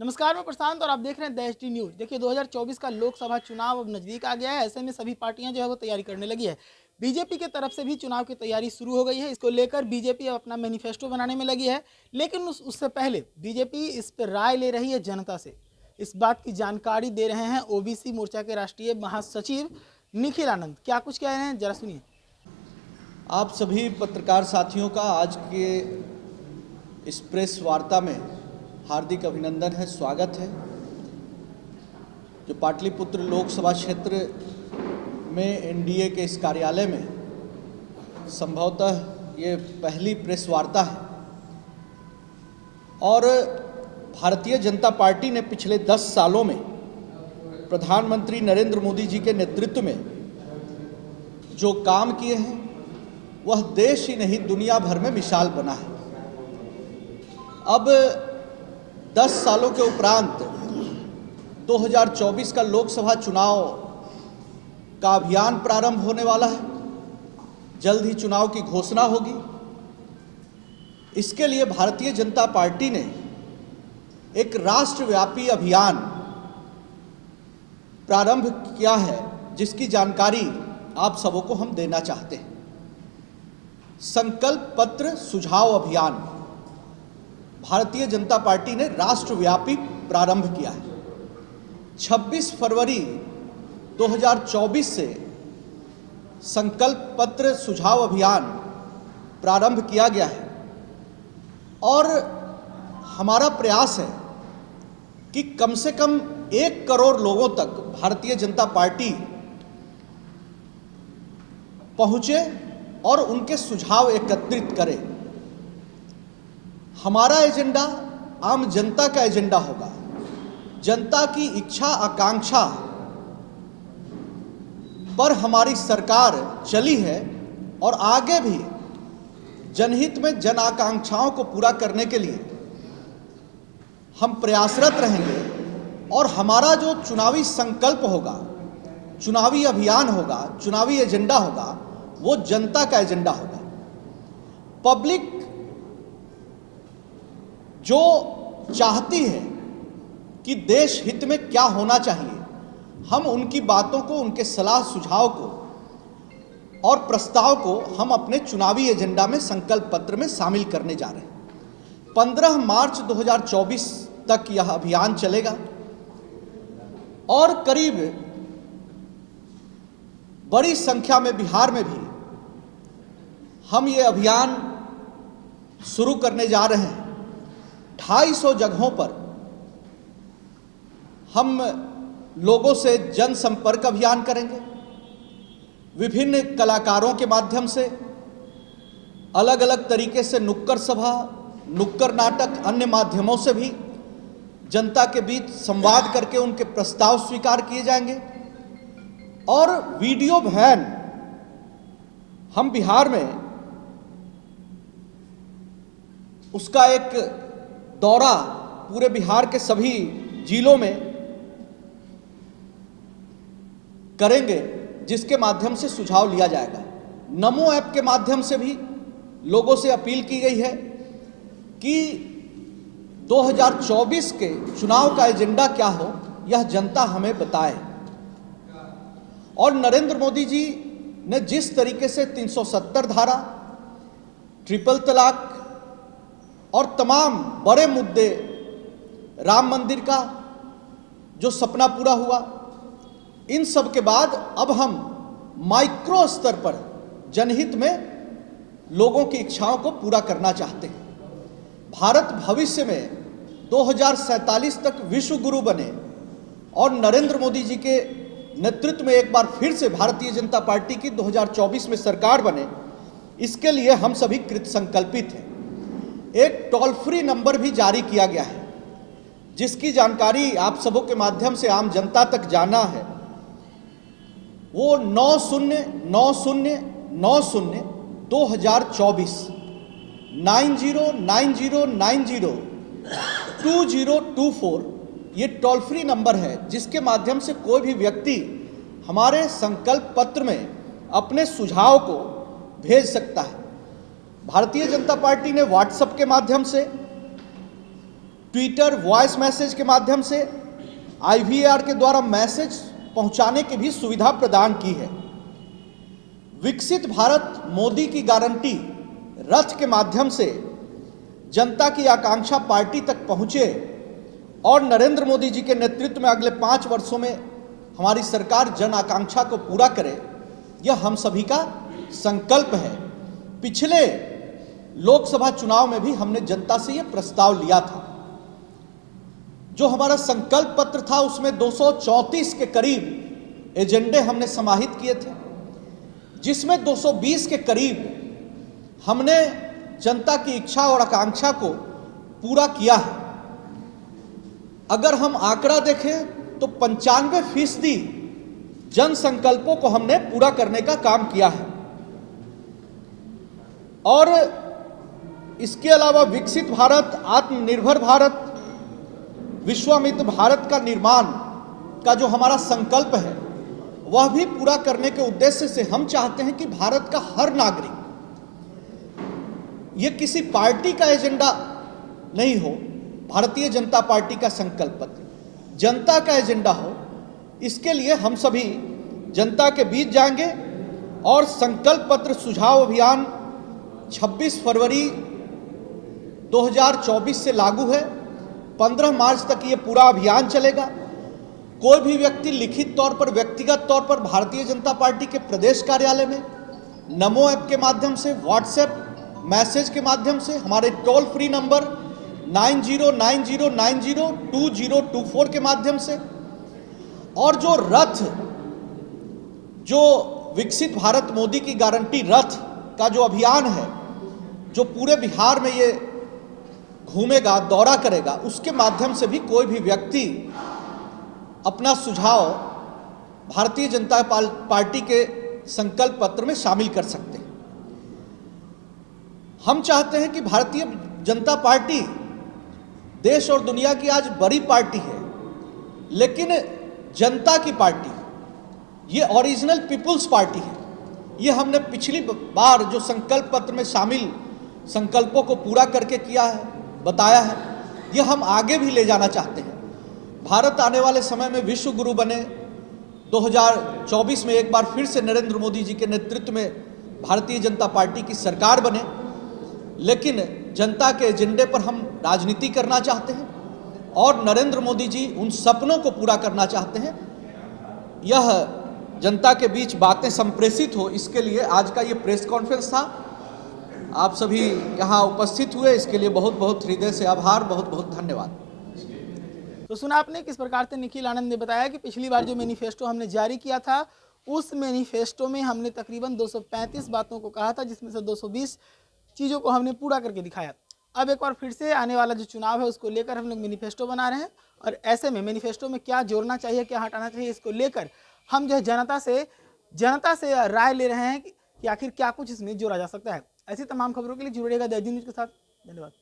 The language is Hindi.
नमस्कार, मैं प्रशांत और आप देख रहे हैं द एचटी न्यूज। देखिए 2024 का लोकसभा चुनाव अब नजदीक आ गया है। ऐसे में सभी पार्टियां जो है वो तैयारी करने लगी है। बीजेपी की तरफ से भी चुनाव की तैयारी शुरू हो गई है। इसको लेकर बीजेपी अब अपना मैनिफेस्टो बनाने में लगी है। लेकिन उससे पहले बीजेपी इस पर राय ले रही है जनता से। इस बात की जानकारी दे रहे हैं ओबीसी मोर्चा के राष्ट्रीय महासचिव निखिल आनंद। क्या कुछ कह रहे हैं, जरा सुनिए। आप सभी पत्रकार साथियों का आज के इस प्रेस वार्ता में हार्दिक अभिनंदन है, स्वागत है। जो पाटलिपुत्र लोकसभा क्षेत्र में एनडीए के इस कार्यालय में संभवतः ये पहली प्रेस वार्ता है और भारतीय जनता पार्टी ने पिछले 10 सालों में प्रधानमंत्री नरेंद्र मोदी जी के नेतृत्व में जो काम किए हैं वह देश ही नहीं दुनिया भर में मिसाल बना है। अब 10 सालों के उपरांत 2024 का लोकसभा चुनाव का अभियान प्रारंभ होने वाला है। जल्द ही चुनाव की घोषणा होगी। इसके लिए भारतीय जनता पार्टी ने एक राष्ट्रव्यापी अभियान प्रारंभ किया है, जिसकी जानकारी आप सबों को हम देना चाहते हैं। संकल्प पत्र सुझाव अभियान भारतीय जनता पार्टी ने राष्ट्रव्यापी प्रारंभ किया है। 26 फरवरी 2024 से संकल्प पत्र सुझाव अभियान प्रारंभ किया गया है और हमारा प्रयास है कि कम से कम 1 करोड़ लोगों तक भारतीय जनता पार्टी पहुंचे और उनके सुझाव एकत्रित करें। हमारा एजेंडा आम जनता का एजेंडा होगा। जनता की इच्छा आकांक्षा पर हमारी सरकार चली है और आगे भी जनहित में जन आकांक्षाओं को पूरा करने के लिए हम प्रयासरत रहेंगे और हमारा जो चुनावी संकल्प होगा, चुनावी अभियान होगा, चुनावी एजेंडा होगा, वो जनता का एजेंडा होगा। पब्लिक जो चाहती है कि देश हित में क्या होना चाहिए, हम उनकी बातों को, उनके सलाह सुझाव को और प्रस्ताव को हम अपने चुनावी एजेंडा में संकल्प पत्र में शामिल करने जा रहे हैं। 15 मार्च 2024 तक यह अभियान चलेगा और करीब बड़ी संख्या में बिहार में भी हम ये अभियान शुरू करने जा रहे हैं। 250 जगहों पर हम लोगों से जनसंपर्क अभियान करेंगे। विभिन्न कलाकारों के माध्यम से अलग अलग तरीके से नुक्कड़ सभा, नुक्कड़ नाटक, अन्य माध्यमों से भी जनता के बीच संवाद करके उनके प्रस्ताव स्वीकार किए जाएंगे। और वीडियो वैन हम बिहार में उसका एक दौरा पूरे बिहार के सभी जिलों में करेंगे, जिसके माध्यम से सुझाव लिया जाएगा। नमो ऐप के माध्यम से भी लोगों से अपील की गई है कि 2024 के चुनाव का एजेंडा क्या हो, यह जनता हमें बताए। और नरेंद्र मोदी जी ने जिस तरीके से 370 धारा, ट्रिपल तलाक और तमाम बड़े मुद्दे, राम मंदिर का जो सपना पूरा हुआ, इन सब के बाद अब हम माइक्रो स्तर पर जनहित में लोगों की इच्छाओं को पूरा करना चाहते हैं। भारत भविष्य में 2047 तक विश्व गुरु बने और नरेंद्र मोदी जी के नेतृत्व में एक बार फिर से भारतीय जनता पार्टी की 2024 में सरकार बने, इसके लिए हम सभी कृत संकल्पित हैं। एक टोल फ्री नंबर भी जारी किया गया है, जिसकी जानकारी आप सबों के माध्यम से आम जनता तक जाना है। वो 9090902024 9090902024 ये टोल फ्री नंबर है, जिसके माध्यम से कोई भी व्यक्ति हमारे संकल्प पत्र में अपने सुझाव को भेज सकता है। भारतीय जनता पार्टी ने व्हाट्सएप के माध्यम से, ट्विटर वॉइस मैसेज के माध्यम से IVR के द्वारा मैसेज पहुंचाने की भी सुविधा प्रदान की है। विकसित भारत मोदी की गारंटी रथ के माध्यम से जनता की आकांक्षा पार्टी तक पहुंचे और नरेंद्र मोदी जी के नेतृत्व में अगले 5 वर्षों में हमारी सरकार जन आकांक्षा को पूरा करे, यह हम सभी का संकल्प है। पिछले लोकसभा चुनाव में भी हमने जनता से यह प्रस्ताव लिया था। जो हमारा संकल्प पत्र था उसमें 234 के करीब एजेंडे हमने समाहित किए थे, जिसमें 220 के करीब हमने जनता की इच्छा और आकांक्षा को पूरा किया है। अगर हम आंकड़ा देखें तो 95% जन संकल्पों को हमने पूरा करने का काम किया है। और इसके अलावा विकसित भारत, आत्मनिर्भर भारत, विश्वामित्र भारत का निर्माण का जो हमारा संकल्प है वह भी पूरा करने के उद्देश्य से हम चाहते हैं कि भारत का हर नागरिक, ये किसी पार्टी का एजेंडा नहीं हो, भारतीय जनता पार्टी का संकल्प पत्र जनता का एजेंडा हो। इसके लिए हम सभी जनता के बीच जाएंगे और संकल्प पत्र सुझाव अभियान 26 फरवरी 2024 से लागू है। 15 मार्च तक ये पूरा अभियान चलेगा। कोई भी व्यक्ति लिखित तौर पर, व्यक्तिगत तौर पर भारतीय जनता पार्टी के प्रदेश कार्यालय में, नमो ऐप के माध्यम से, व्हाट्सएप मैसेज के माध्यम से, हमारे टोल फ्री नंबर 9090902024 के माध्यम से, और जो रथ, जो विकसित भारत मोदी की गारंटी रथ का जो अभियान है, जो पूरे बिहार में ये घूमेगा, दौरा करेगा, उसके माध्यम से भी कोई भी व्यक्ति अपना सुझाव भारतीय जनता पार्टी के संकल्प पत्र में शामिल कर सकते हैं। हम चाहते हैं कि भारतीय जनता पार्टी देश और दुनिया की आज बड़ी पार्टी है, लेकिन जनता की पार्टी, ये ओरिजिनल पीपुल्स पार्टी है। ये हमने पिछली बार जो संकल्प पत्र में शामिल संकल्पों को पूरा करके किया है, बताया है, ये हम आगे भी ले जाना चाहते हैं। भारत आने वाले समय में विश्व गुरु बने, 2024 में एक बार फिर से नरेंद्र मोदी जी के नेतृत्व में भारतीय जनता पार्टी की सरकार बने, लेकिन जनता के एजेंडे पर हम राजनीति करना चाहते हैं और नरेंद्र मोदी जी उन सपनों को पूरा करना चाहते हैं। यह जनता के बीच बातें संप्रेषित हो, इसके लिए आज का ये प्रेस कॉन्फ्रेंस था। आप सभी यहाँ उपस्थित हुए, इसके लिए बहुत बहुत हृदय से आभार, बहुत बहुत धन्यवाद। तो सुना आपने किस प्रकार से निखिल आनंद ने बताया कि पिछली बार जो मैनिफेस्टो हमने जारी किया था, उस मैनिफेस्टो में हमने तकरीबन 235 बातों को कहा था, जिसमें से 220 चीज़ों को हमने पूरा करके दिखाया। अब एक बार फिर से आने वाला जो चुनाव है उसको लेकर हम लोग मैनिफेस्टो बना रहे हैं, और ऐसे में मैनिफेस्टो में क्या जोड़ना चाहिए, क्या हटाना चाहिए, इसको लेकर हम जो है जनता से राय ले रहे हैं कि आखिर क्या कुछ इसमें जोड़ा जा सकता है। ऐसी तमाम खबरों के लिए जुड़ेगा द न्यूज़ के साथ। धन्यवाद।